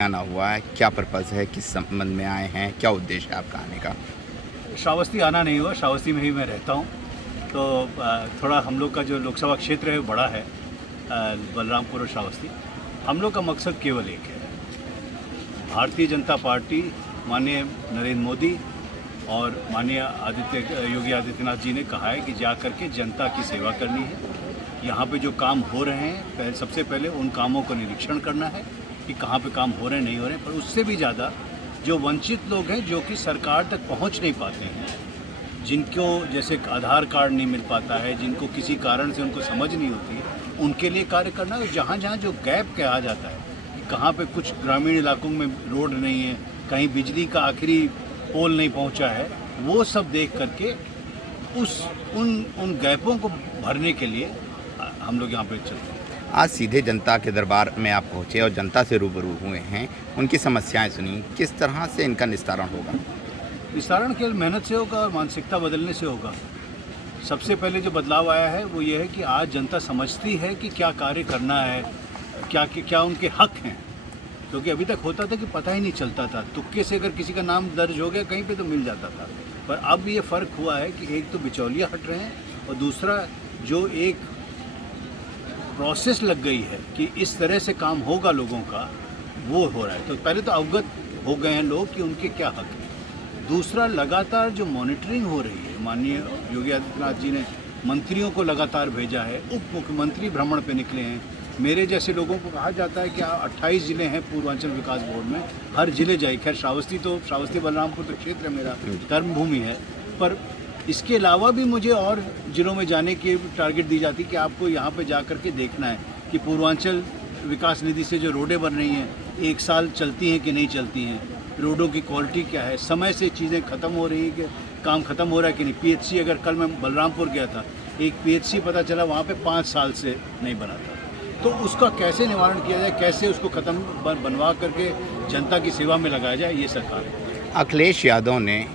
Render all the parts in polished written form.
आना हुआ है, क्या पर्पज़ है, किस संबंध में आए हैं, क्या उद्देश्य है आपका आने का? श्रावस्ती आना नहीं हुआ, श्रावस्ती में ही मैं रहता हूँ। तो थोड़ा हम लोग का जो लोकसभा क्षेत्र है वो बड़ा है, बलरामपुर और श्रावस्ती। हम लोग का मकसद केवल एक है, भारतीय जनता पार्टी, माननीय नरेंद्र मोदी और माननीय योगी आदित्यनाथ जी ने कहा है कि जा करके जनता की सेवा करनी है। यहाँ पे जो काम हो रहे हैं, सबसे पहले उन कामों का निरीक्षण करना है कि कहाँ पे काम हो रहे हैं, नहीं हो रहे हैं। पर उससे भी ज़्यादा जो वंचित लोग हैं, जो कि सरकार तक पहुँच नहीं पाते हैं, जिनको जैसे आधार कार्ड नहीं मिल पाता है, जिनको किसी कारण से उनको समझ नहीं होती है, उनके लिए कार्य करना है। जहाँ जहाँ जो गैप कहा जाता है कि कहाँ पे कुछ ग्रामीण इलाकों में रोड नहीं है, कहीं बिजली का आखिरी पोल नहीं पहुँचा है, वो सब देख करके उन गैपों को भरने के लिए हम लोग यहाँ पे चलते हैं। आज सीधे जनता के दरबार में आप पहुँचे और जनता से रूबरू हुए हैं, उनकी समस्याएं सुनी, किस तरह से इनका निस्तारण होगा? निस्तारण केवल मेहनत से होगा और मानसिकता बदलने से होगा। सबसे पहले जो बदलाव आया है वो ये है कि आज जनता समझती है कि क्या कार्य करना है, क्या उनके हक हैं। क्योंकि अभी तक होता था कि पता ही नहीं चलता था, तुक्के से अगर किसी का नाम दर्ज हो गया कहीं पे तो मिल जाता था। पर अब ये फ़र्क हुआ है कि एक तो बिचौलिया हट रहे हैं और दूसरा जो एक प्रोसेस लग गई है कि इस तरह से काम होगा लोगों का, वो हो रहा है। तो पहले तो अवगत हो गए हैं लोग कि उनके क्या हक हैं। दूसरा, लगातार जो मॉनिटरिंग हो रही है, माननीय योगी आदित्यनाथ जी ने मंत्रियों को लगातार भेजा है, उप मुख्यमंत्री भ्रमण पे निकले हैं। मेरे जैसे लोगों को कहा जाता है कि 28 ज़िले हैं पूर्वांचल विकास बोर्ड में, हर ज़िले जाए। खैर श्रावस्ती बलरामपुर तो क्षेत्र मेरा कर्मभूमि है, पर इसके अलावा भी मुझे और ज़िलों में जाने की टारगेट दी जाती है कि आपको यहाँ पे जा कर के देखना है कि पूर्वांचल विकास निधि से जो रोडें बन रही हैं, 1 साल चलती हैं कि नहीं चलती हैं, रोडों की क्वालिटी क्या है, समय से चीज़ें ख़त्म हो रही हैं कि काम ख़त्म हो रहा है कि नहीं। पीएचसी, अगर कल मैं बलरामपुर गया था, एक पीएचसी पता चला वहाँ पे 5 साल से नहीं बना था। तो उसका कैसे निवारण किया जाए, कैसे उसको ख़त्म बनवा करके जनता की सेवा में लगाया जाए, ये सरकार है। अखिलेश यादव ने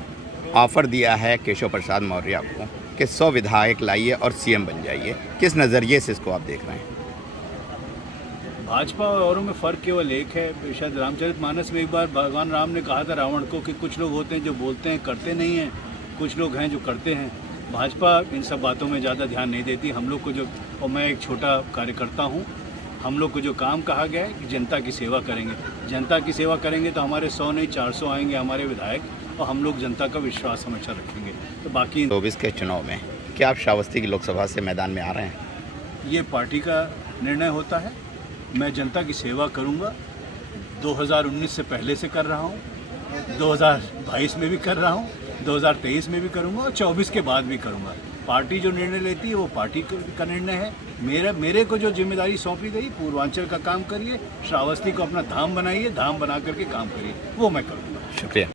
ऑफ़र दिया है केशव प्रसाद मौर्य को कि 100 विधायक लाइए और सीएम बन जाइए। किस नज़रिए से इसको आप देख रहे हैं? भाजपा और औरों में फ़र्क केवल एक है। शायद रामचरितमानस में एक बार भगवान राम ने कहा था रावण को कि कुछ लोग होते हैं जो बोलते हैं करते नहीं हैं, कुछ लोग हैं जो करते हैं। भाजपा इन सब बातों में ज़्यादा ध्यान नहीं देती। हम लोग को जो, और मैं एक छोटा कार्यकर्ता हूँ, हम लोग को जो काम कहा गया है कि जनता की सेवा करेंगे। जनता की सेवा करेंगे तो हमारे 100 नहीं 400 आएंगे हमारे विधायक, और हम लोग जनता का विश्वास हमेशा रखेंगे। तो बाकी 24 के चुनाव में क्या आप श्रावस्ती की लोकसभा से मैदान में आ रहे हैं? ये पार्टी का निर्णय होता है। मैं जनता की सेवा करूंगा। 2019 से पहले से कर रहा हूं, 2022 में भी कर रहा हूं, 2023 में भी करूंगा और 24 के बाद भी करूंगा। पार्टी जो निर्णय लेती है वो पार्टी का निर्णय है। मेरे को जो जिम्मेदारी सौंपी गई, पूर्वांचल का काम करिए, श्रावस्ती को अपना धाम बनाइए, धाम बना करके काम करिए, वो मैं करूँगा। शुक्रिया।